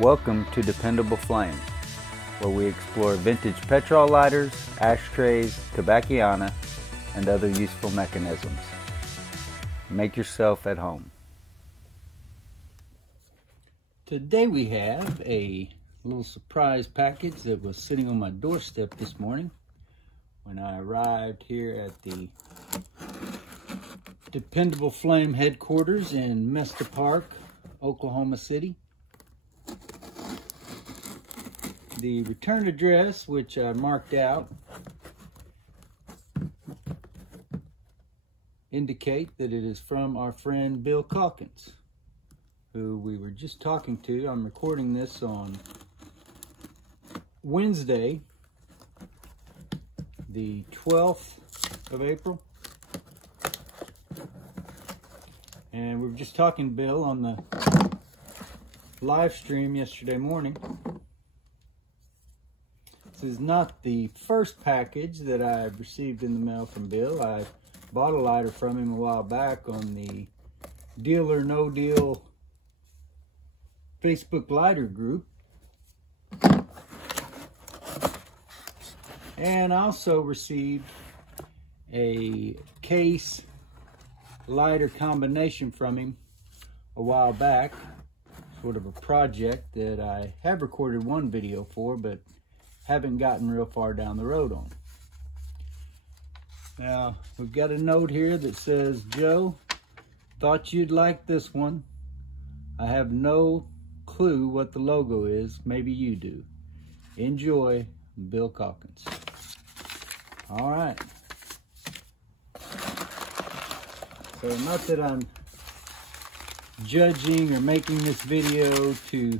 Welcome to Dependable Flame, where we explore vintage petrol lighters, ashtrays, tobacciana, and other useful mechanisms. Make yourself at home. Today we have a little surprise package that was sitting on my doorstep this morning when I arrived here at the Dependable Flame headquarters in Mesta Park, Oklahoma City. The return address, which I marked out, indicate that it is from our friend Bill Calkins, who we were just talking to. I'm recording this on Wednesday, the 12th of April. And we were just talking to Bill on the live stream yesterday morning. This is not the first package that I've received in the mail from Bill. I bought a lighter from him a while back on the Deal or No Deal Facebook lighter group. And I also received a case lighter combination from him a while back, sort of a project that I have recorded one video for, but haven't gotten real far down the road on. Now, we've got a note here that says, "Joe, thought you'd like this one. I have no clue what the logo is. Maybe you do. Enjoy, Bill Calkins." All right. So not that I'm judging or making this video to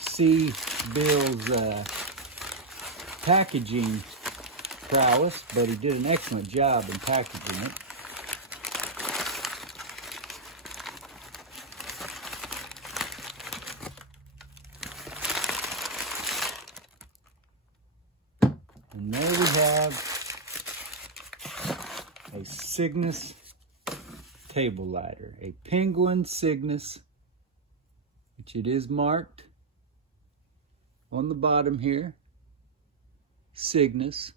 see Bill's packaging prowess, but he did an excellent job in packaging it. And there we have a Cygnus table lighter, a Penguin Cygnus, which it is marked on the bottom here, Cygnus.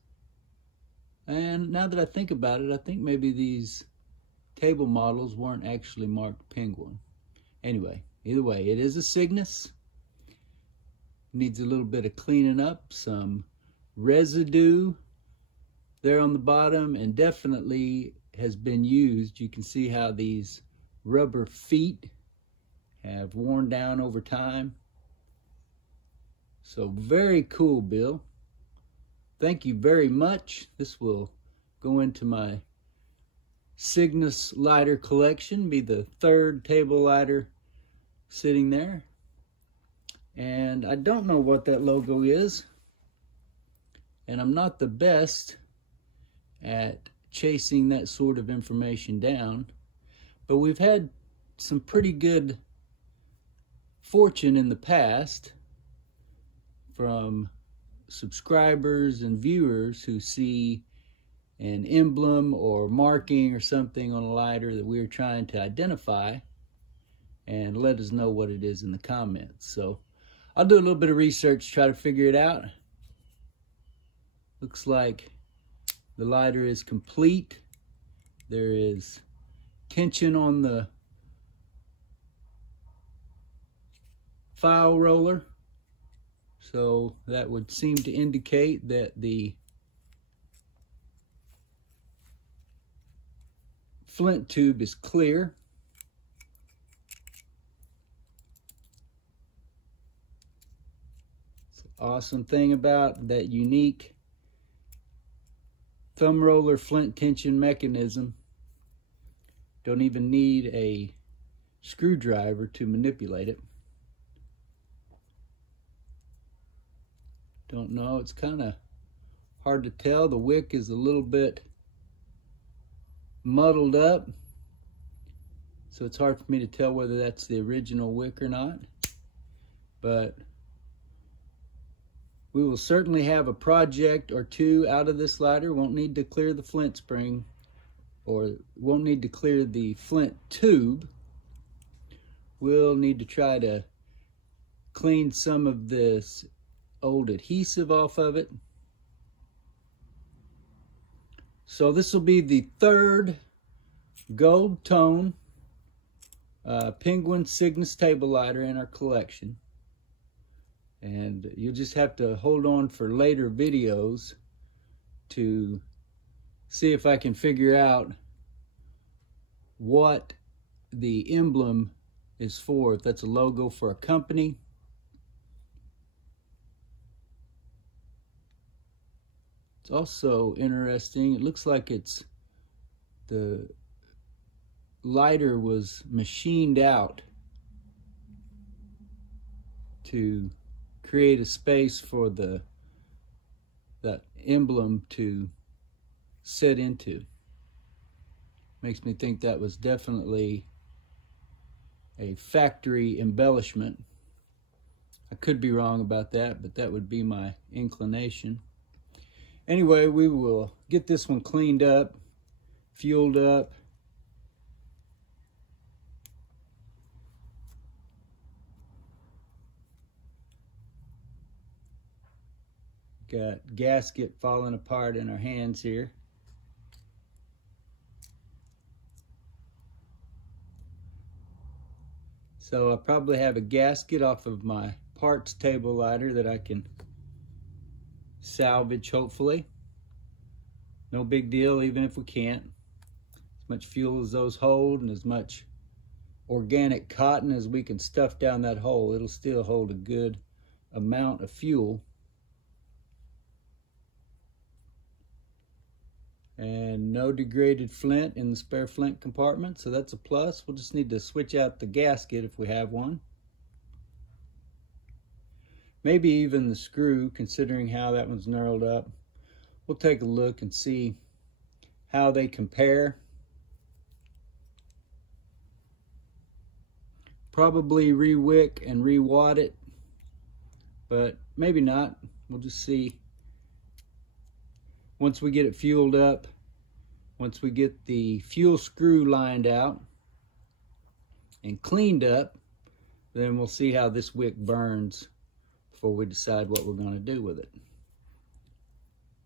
And now that I think about it, I think maybe these table models weren't actually marked Penguin. Anyway, either way, it is a Cygnus. Needs a little bit of cleaning up, some residue there on the bottom, and definitely has been used. You can see how these rubber feet have worn down over time. So very cool, Bill. Thank you very much. This will go into my Cygnus lighter collection, be the third table lighter sitting there. And I don't know what that logo is, and I'm not the best at chasing that sort of information down, but we've had some pretty good fortune in the past from subscribers and viewers who see an emblem or marking or something on a lighter that we're trying to identify and let us know what it is in the comments. So I'll do a little bit of research, try to figure it out. Looks like the lighter is complete. There is tension on the file roller, so that would seem to indicate that the flint tube is clear. It's an awesome thing about that unique thumb roller flint tension mechanism. Don't even need a screwdriver to manipulate it. Don't know, it's kind of hard to tell. The wick is a little bit muddled up, so it's hard for me to tell whether that's the original wick or not. But we will certainly have a project or two out of this lighter. Won't need to clear the flint spring, or won't need to clear the flint tube. We'll need to try to cleaned some of this old adhesive off of it. So this will be the third gold tone Penguin Cygnus table lighter in our collection. And you'll just have to hold on for later videos to see if I can figure out what the emblem is for, if that's a logo for a company. It's also interesting, it looks like the lighter was machined out to create a space for that emblem to set into. Makes me think that was definitely a factory embellishment. I could be wrong about that, but that would be my inclination. Anyway, we will get this one cleaned up, fueled up. Got gasket falling apart in our hands here. So I probably have a gasket off of my parts table lighter that I can salvage, hopefully. No big deal, even if we can't. As much fuel as those hold and as much organic cotton as we can stuff down that hole, it'll still hold a good amount of fuel. And no degraded flint in the spare flint compartment, so that's a plus. We'll just need to switch out the gasket if we have one. Maybe even the screw, considering how that one's knurled up. We'll take a look and see how they compare. Probably re-wick and re-wad it, but maybe not. We'll just see. Once we get it fueled up, once we get the fuel screw lined out and cleaned up, then we'll see how this wick burns before we decide what we're going to do with it.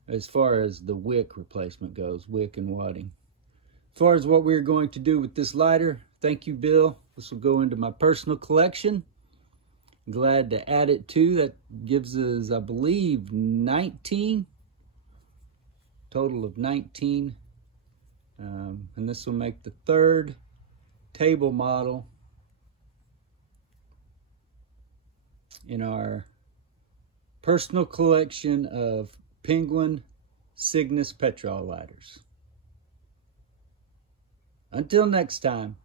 As far as the wick replacement goes, wick and wadding. As far as what we're going to do with this lighter, thank you, Bill. This will go into my personal collection. I'm glad to add it to. That gives us, I believe, 19. Total of 19. And this will make the third table model in our personal collection of Penguin Cygnus petrol lighters. Until next time.